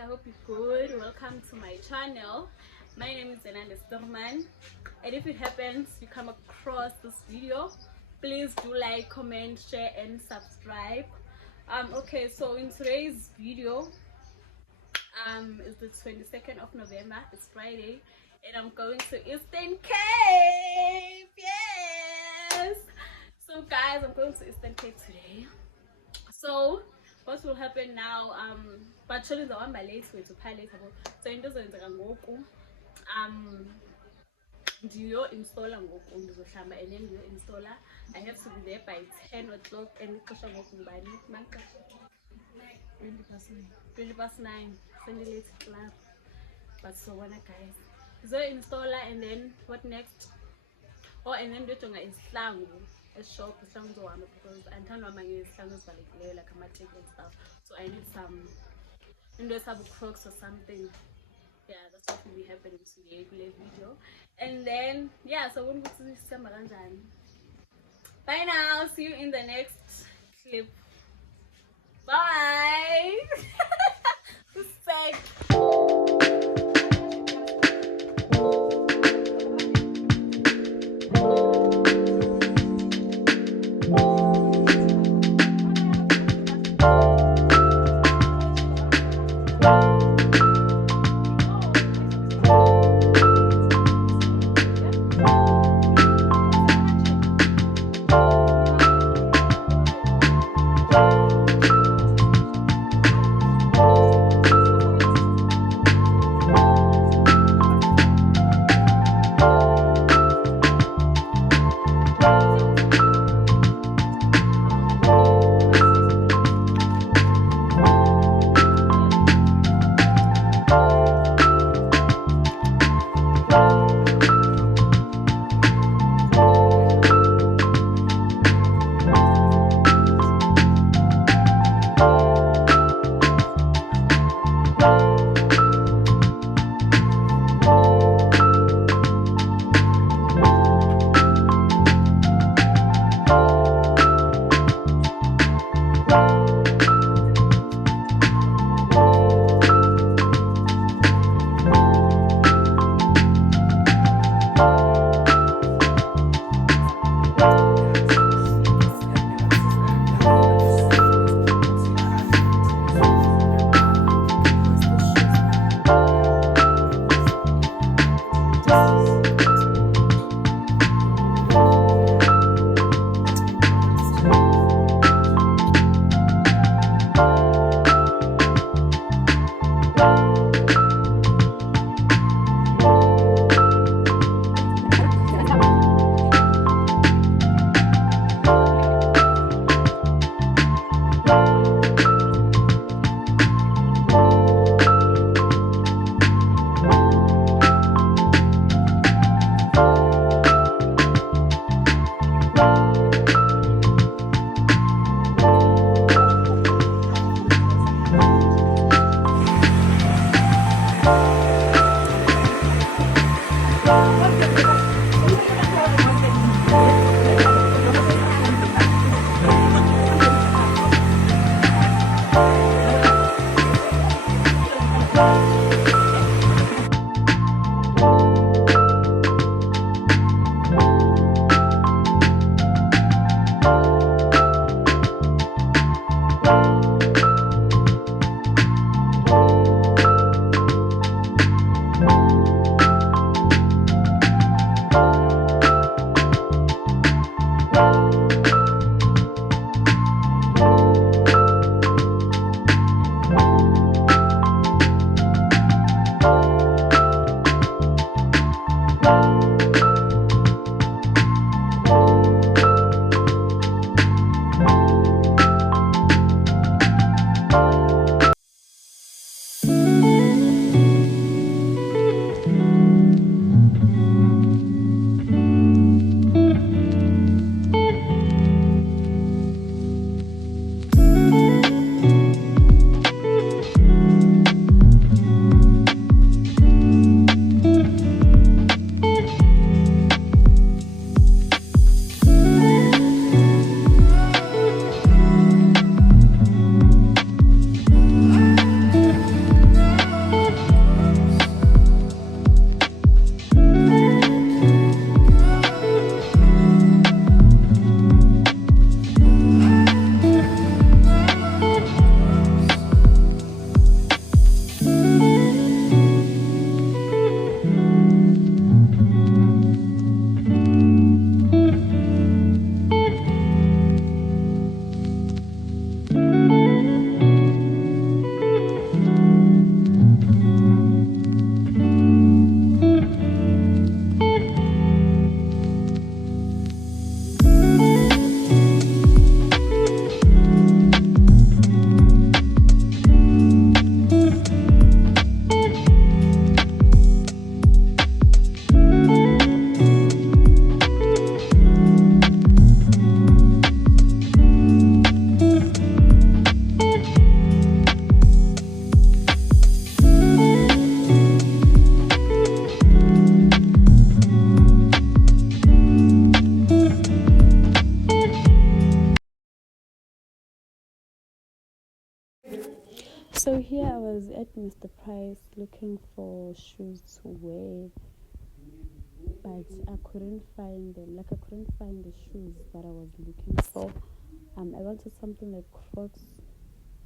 I hope you're good. Welcome to my channel. My name is Zenande Storman, and if it happens you come across this video, please do like, comment, share and subscribe. Okay, so in today's video is the 22nd of November. It's Friday and I'm going to Eastern Cape. Yes, so guys, I'm going to Eastern Cape today. So what will happen now, but children are on my late way to pilot. So in those do your installer and then your installer, I have to be there by 10 o'clock and 20 past 9 send late club. But so wanna guys, so installer and then what next? Oh, and then the is slang a shop sounds one because I don't know my sounds like a matic and stuff, so I need some windows have crocs or something. Yeah, that's what will be happening today video. And then yeah, so when we see Samaranjan, bye now, see you in the next clip. Bye. Respect. So here I was at Mr. Price looking for shoes to wear, but I couldn't find them. Like I couldn't find the shoes that I was looking for. I wanted something like Crocs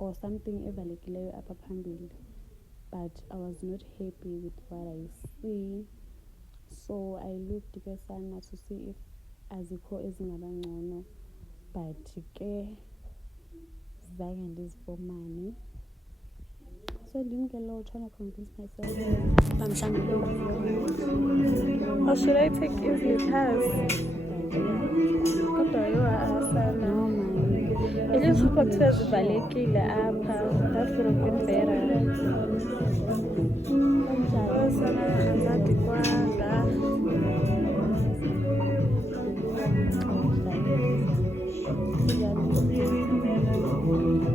or something evalekileyo apha phambili, but I was not happy with what I see. So I looked ke sana to see if azikho ezingabangcono, but ke zange ndizifumane. So I didn't get a lot trying to convince myself. Or should I take easy pass? No, man. It just put us zivalekile apha. That would have been better.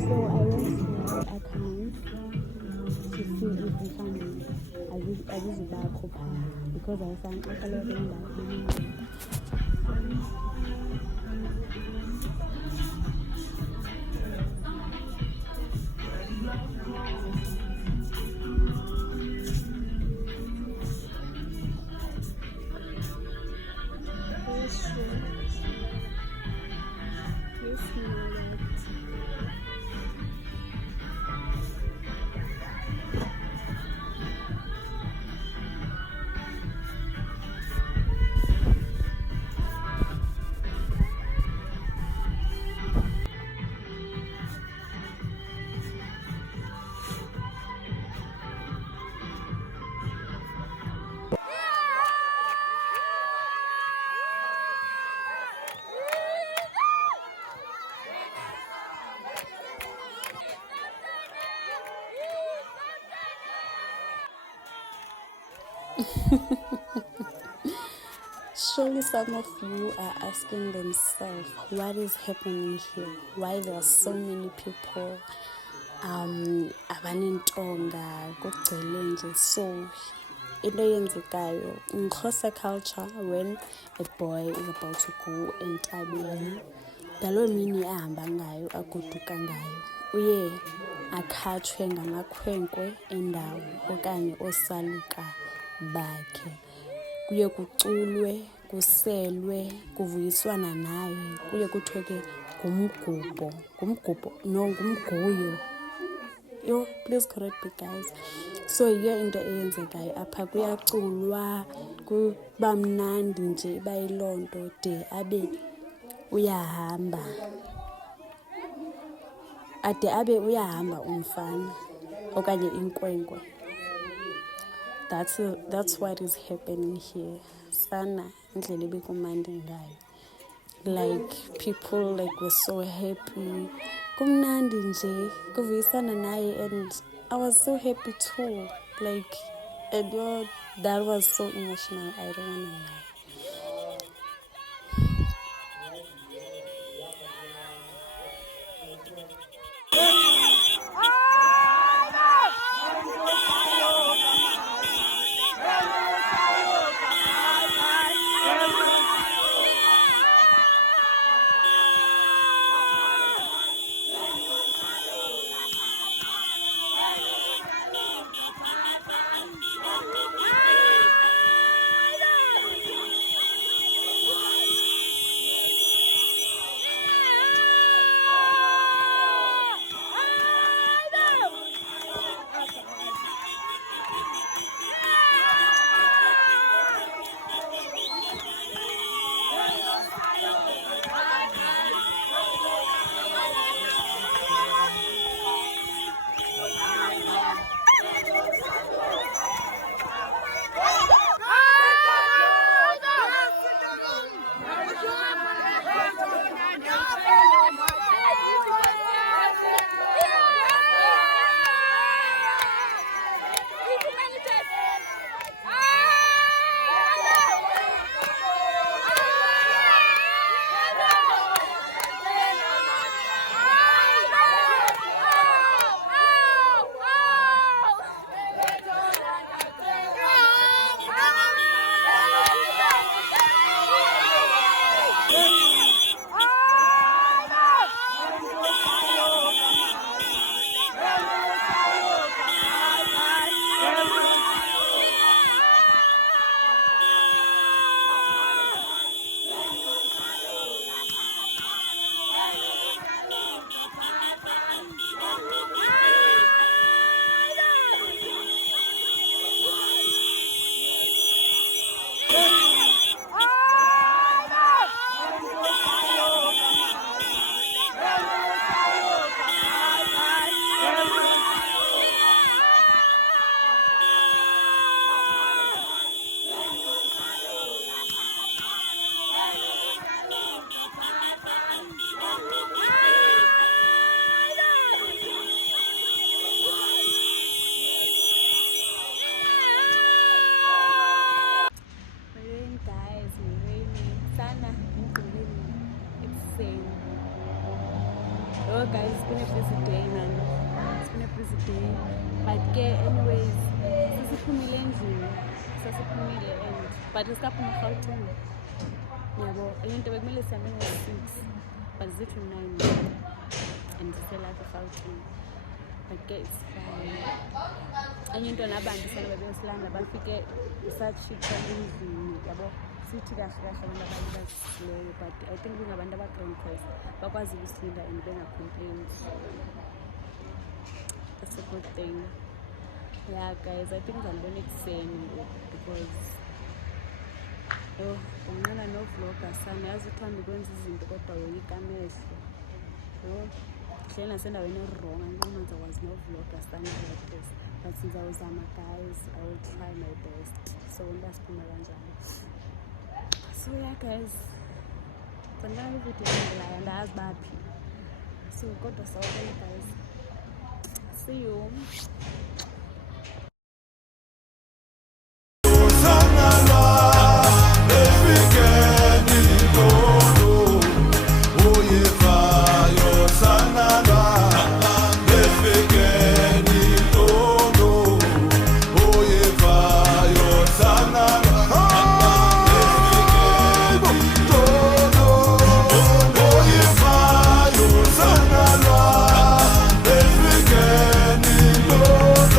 So I went to my account to see if we can azizibakho phaa, because I found Surely some of you are asking themselves, what is happening here? Why there are so many people abanentonga kugcwele nje. So into eyenzekayo in Xhosa culture, when a boy is about to go entabeni, ngaloo mini ahamba ngayo agoduka ngayo uye akhatshwe ngamakhwenkwe endawo okanye oosaluka bakhe. Kuye kuculwe, kuselwe, kuvuyiswana naye, kuye kuthiwe ke ngumguyo. Yo, please correct me guys. So yiyo into eyenzekayo apha, kuyaculwa, kuba mnandi nje, iba yiloo nto de abe uyahamba umfana okanye inkwenkwe. That's what is happening here. Sana indlela ebekumandi ngayo. Like people like were so happy. Kumnandi nje, kuvuyisana naye, and I was so happy too. Like, and that was so emotional. I don't want to lie. day man. It's been a busy day. But anyways, sasiphumile endlini. Sasiphumile and but isaphuma eGauteng. Yabo, enye into bekumele sihambe ngo-6 but zithi 9 and siselapha eGauteng. But it's fine. Enye into nabandisana bebesilanda bafike isatshitsha endlini yabo. Sithi kahle kahle abantu abasileyo but I think kungabantu aba-grandpas bakwazi ukusilinda and benga-complain. That's a good thing. Yeah guys, I think ngizalibona ekuseni because umncane no-vlogger sana yazi uthanda ukwenza izinto kodwa woyika amehlo hle nasendaweni e-wrong anqoma ngizakwazi no-vlogger sana like this but ngizawuzama guys. I will try my best so ndasiphuma kanjani. So yeah guys, ngibona ivideo engilayo andazi baphi so kodwa sawubona guys. See you. Oh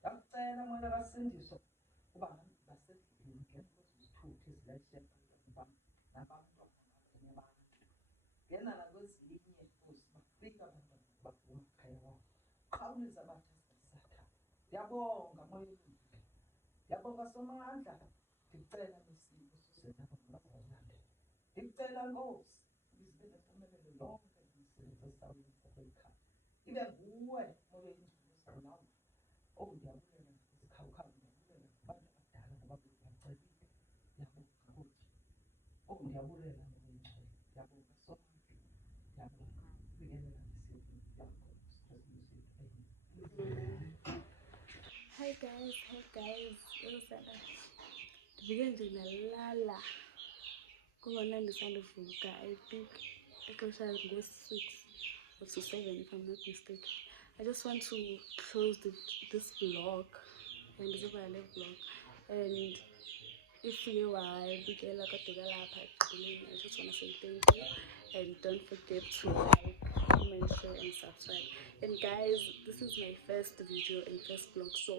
Ndacela moya kaSindiso uba ngasedlini ngena kwezizithuthi ezilayishe nabantwana nabanye abantu. Ngena nakwezinye bafika abantwana baphuma ekhaya wabo. Khawuleza bathi asisatha. Ndiyabonga moya elungile. Ndiyabonga Somandla. Ndicela nesipho sosenzako ngabazalwane. Ndicela Nkosi izibe nempumelelo yonke imisebenzi esizawuyenza kweli khaya. Ibe nguwe moya ingcwele ozawulawula. Oh, ndiyabulela isikhawukhawu, ndiyabulela kubantu abadala ngoba bebacebile. Ndiyabonga futhi. Oh, ndiyabulela moya ingcwele. Ndiyabonga Somandla. Ndiyabonga ukufikelela nesipho yakho. Hi guys, ndivike nje nalala kungona ndisandovuka. I think ixesha ngo-6 or to 7 if I'm not mistaken. I just want to close this vlog and ndizoba le vlog, and if you are bukela kodwa lapha ekugqibeleni, I just want to say thank you, and don't forget to like, comment, share and subscribe. And guys, this is my first video and first vlog, so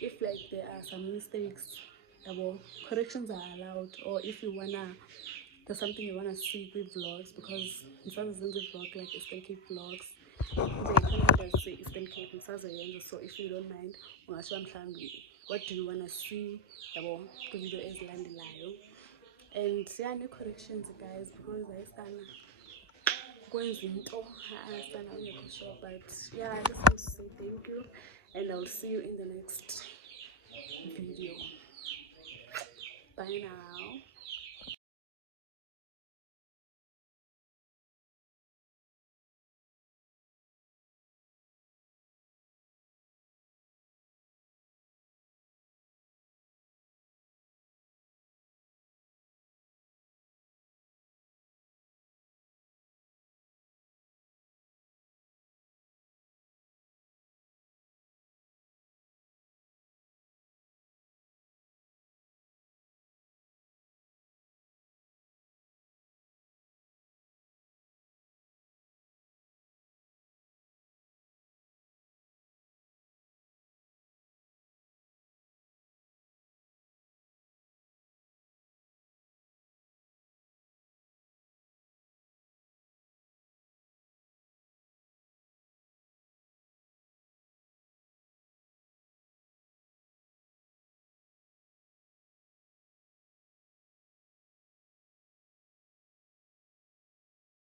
if like there are some mistakes, corrections are allowed, or if you wanna, there's something you wanna see with vlogs, because Msaza Zenze vlog like Eastern Cape vlogs, say Eastern Cape Msaza Yenza. So if you don't mind, what do you wanna see the video ezilandelayo, and yeah, corrections guys, because I stand kwenza into sana ungekho sure, but yeah, I just want to say thank you, and I'll see you in the next video. Bye now.